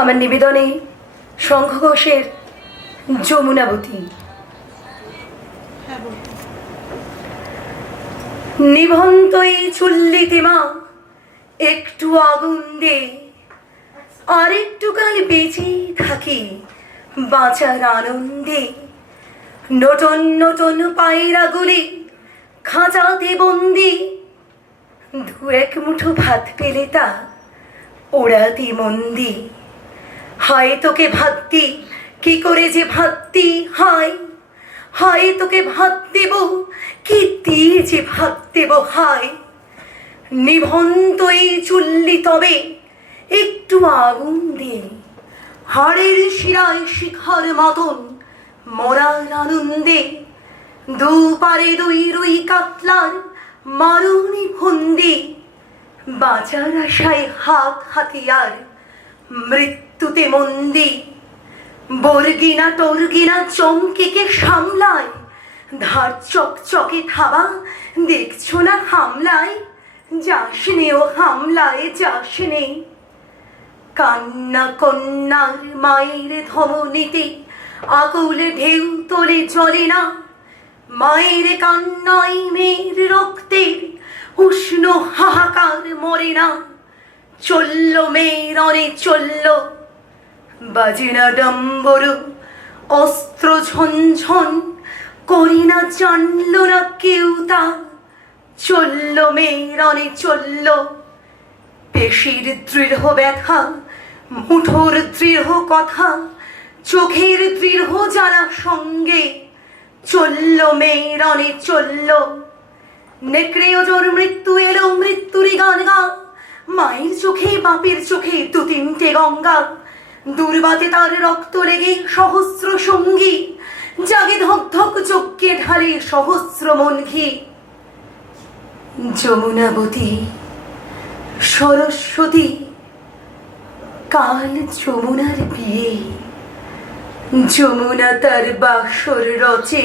আমার নিবেদনে শঙ্খ ঘোষের যমুনাবতী। নিভন্ত এই চুল্লিতে মা একটু আগুন দে, আর একটু কাল বেঁচে থাকি বাঁচার আনন্দে। নটন নটন পায়রাগুলি খাঁচাতে বন্দি, দু এক মুঠো ভাত পেলে তা ওড়াতে মন্দি। হায় তোকে ভাত দি, কি করে যে ভাত দি, হায় হায় তোকে ভাত দেব, কি দিয়ে যে ভাত দেব, হায়। নিভন্ত এই চুল্লি তবে একটু আগুন দে, হাড়ের শিরায় শিখার মতন মরার আনন্দে। দুপারে দুই রুই কাতলার মারুনি ফন্দি, বাঁচার আশায় হাত হাতিয়ার মৃত্যুতে মন্দি। বর্গিনা টর্গিনা চমকেকে সামলায়, ধার চকচকে থাবা দেখছো না হামলায়। যাস নে ও হামলায় যাস নে। কান্না কন্যার মায়ের ধমনীতে আকুল ঢেউ তোলে চলে না, মায়ের কান্নায় মেয়ের রক্তের উষ্ণ হাহাকার মরে না। চলল মেয়ের অনে চলল, বাজে না ডম্বরু অস্ত্র ঝনঝন, করি না জানল না কেউ তা। চলল মেয়ের অনে চলল, পেশির দৃঢ় ব্যথা, মুঠোর দৃঢ় কথা, চোখের দৃঢ় জ্বালা সঙ্গে। চলল মেয়ের অনে চলল, নেকড়ে ওজোর মৃত্যু এলো মৃত্যুরই গান গা। মায়ের চোখে বাপের চোখে দু তিনটে গঙ্গা, দুর্বাতে তার রক্ত লেগে সহস্র সঙ্গী, জাগে ধক ধক যজ্ঞে ঢালে সহস্র মন ঘি। যমুনাবতী সরস্বতী, কাল যমুনার বিয়ে। যমুনা তার বাসর রচে,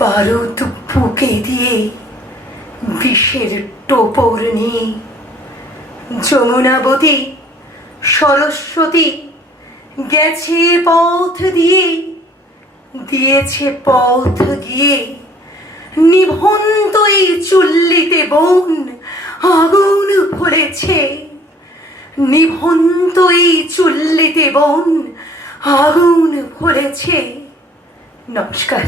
বারুদ বুকে দিয়ে বিষের টোপর নিয়ে। যমুনাবতী সরস্বতী গেছে পথ দিয়ে, দিয়েছে পথ গিয়ে। নিভন্ত এই চুল্লিতে বোন আগুন ফলেছে, নিভন্ত এই চুল্লিতে বোন আগুন ফলেছে। নমস্কার।